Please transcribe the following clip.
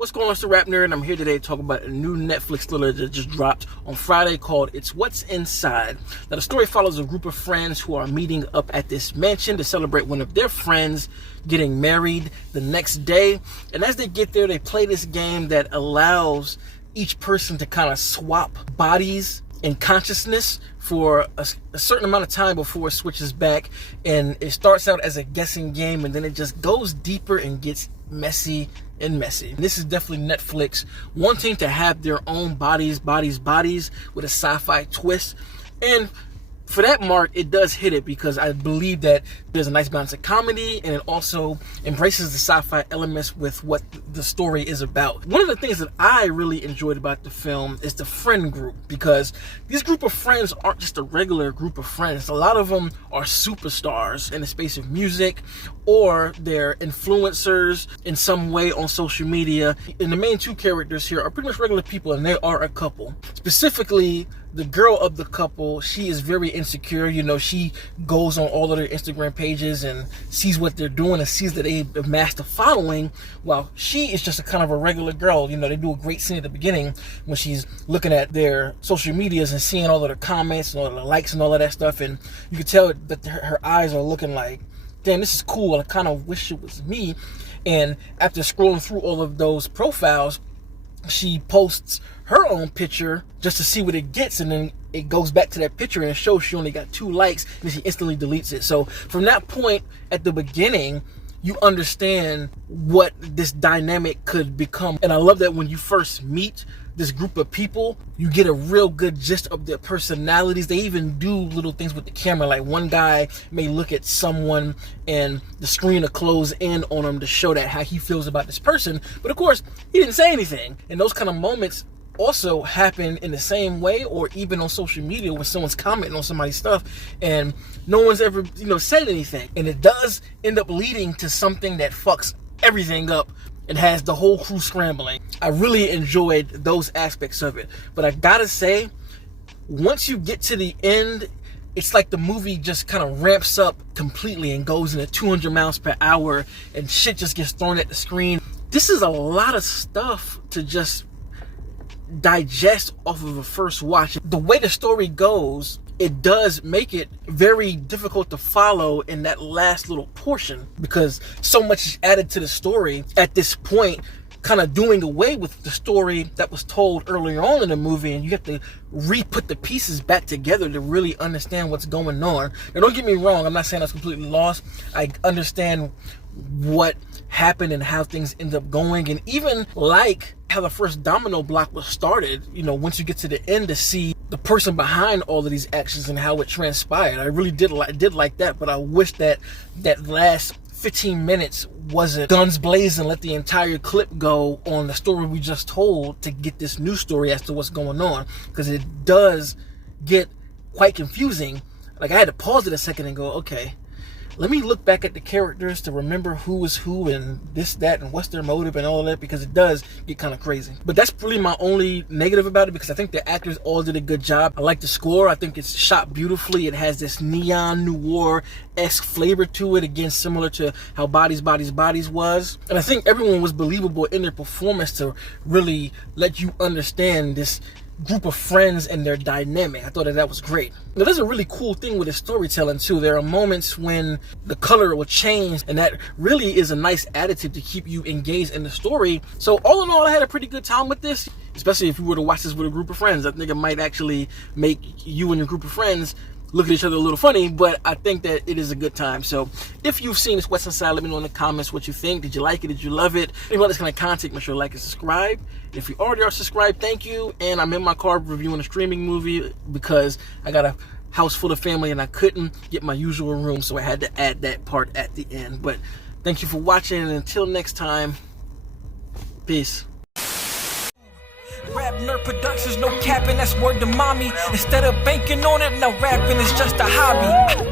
What's going on, it's the RapNerd, and I'm here today to talk about a new Netflix thriller that just dropped on Friday called It's What's Inside. Now, the story follows a group of friends who are meeting up at this mansion to celebrate one of their friends getting married the next day. And as they get there, they play this game that allows each person to kind of swap bodies and consciousness for a certain amount of time before it switches back. And it starts out as a guessing game, and then it just goes deeper and gets messy. This is definitely Netflix wanting to have their own bodies with a sci-fi twist. And for that mark, it does hit it, because I believe that there's a nice balance of comedy, and it also embraces the sci-fi elements with what the story is about. One of the things that I really enjoyed about the film is the friend group, because these group of friends aren't just a regular group of friends. A lot of them are superstars in the space of music, or they're influencers in some way on social media. And the main two characters here are pretty much regular people, and they are a couple. Specifically, the girl of the couple, she is very insecure. You know, she goes on all of their Instagram pages and sees what they're doing and sees that they've amassed a following, while she is just a kind of a regular girl. You know, they do a great scene at the beginning when she's looking at their social medias and seeing all of their comments and all of the likes and all of that stuff, and you can tell that her eyes are looking like, damn, this is cool, I kind of wish it was me. And after scrolling through all of those profiles, she posts her own picture just to see what it gets, and then it goes back to that picture and it shows she only got 2 likes, and she instantly deletes it. So from that point at the beginning, you understand what this dynamic could become. And I love that when you first meet this group of people, you get a real good gist of their personalities. They even do little things with the camera, like one guy may look at someone and the screen will close in on him to show that how he feels about this person, but of course he didn't say anything. And those kind of moments also happen in the same way, or even on social media where someone's commenting on somebody's stuff and no one's ever said anything, and it does end up leading to something that fucks everything up and has the whole crew scrambling. I really enjoyed those aspects of it, but I gotta say, once you get to the end, it's like the movie just kind of ramps up completely and goes into 200 miles per hour and shit just gets thrown at the screen. This is a lot of stuff to just digest off of a first watch. The way the story goes, it does make it very difficult to follow in that last little portion, because so much is added to the story at this point, kind of doing away with the story that was told earlier on in the movie, and you have to re-put the pieces back together to really understand what's going on. Now, don't get me wrong, I'm not saying I was completely lost. I understand what happened and how things end up going, and even like how the first domino block was started, once you get to the end to see the person behind all of these actions and how it transpired. I really did like that, but I wish that last 15 minutes wasn't guns blazing, let the entire clip go on the story we just told to get this new story as to what's going on, because it does get quite confusing. Like, I had to pause it a second and go, okay, let me look back at the characters to remember who is who and this, that, and what's their motive and all of that, because it does get kind of crazy. But that's really my only negative about it, because I think the actors all did a good job. I like the score. I think it's shot beautifully. It has this neon noir-esque flavor to it, again, similar to how Bodies was. And I think everyone was believable in their performance to really let you understand this group of friends and their dynamic. I thought that was great. Now, there's a really cool thing with the storytelling too. There are moments when the color will change, and that really is a nice additive to keep you engaged in the story. So all in all, I had a pretty good time with this, especially if you were to watch this with a group of friends. I think it might actually make you and your group of friends look at each other a little funny, but I think that it is a good time. So if you've seen this What's Inside, let me know in the comments what you think. Did you like it? Did you love it? If you want this kind of content, make sure to like and subscribe. If you already are subscribed, thank you. And I'm in my car reviewing a streaming movie because I got a house full of family and I couldn't get my usual room, so I had to add that part at the end. But thank you for watching, and until next time, peace. RapNerd Productions, no capping, that's word to mommy. Instead of banking on it, now rapping is just a hobby.